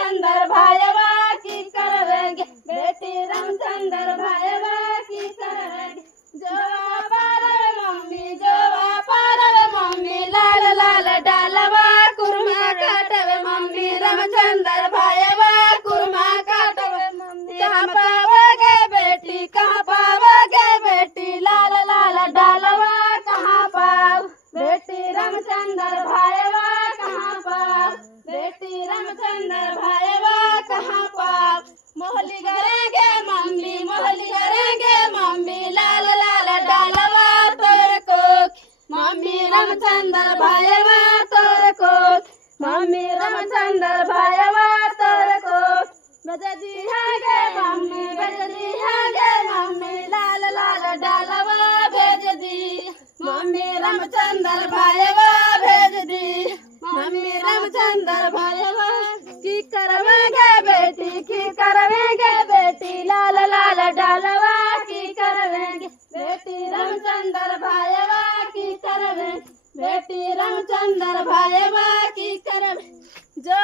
रामचंद्र भाईवा की करवेंगे, बेटी रामचंद्र भाईवा की करवेंगे। जोवा पारवे मम्मी, जोवा पारवे मम्मी, लाल लाल डालवा कुरमा काटवे मम्मी, रामचंद्र भाईवा कुरमा काटवे मम्मी। कहाँ पावोगे बेटी, कहाँ पावोगे बेटी, लाल लाल डालवा कहाँ पाव, बेटी रामचंद्र भाईवा कहाँ पाव, बेटी रामचंद्र भाईवा कहाँ पाव। मोहली करेंगे मम्मी, मोहली करेंगे मम्मी, लाल लाल डालवा तोर को, मम्मी रामचंद्र भाईवा तोर को, मम्मी रामचंद्र भाईवा तोर को। बजदी हागे मम्मी, बजदी हागे मम्मी, लाल लाल डालवा भेज दी, मम्मी रामचंद्र भाईवा भेज दी, मम्मी रामचंद्र भाईवा की करवेंगे बेटी, की करवेंगे बेटी, लाल लाल डालवा की करवेंगे, बेटी रामचंद्र भाईवा की करवेंगे, बेटी रामचंद्र भाईवा की करवेंगे। जो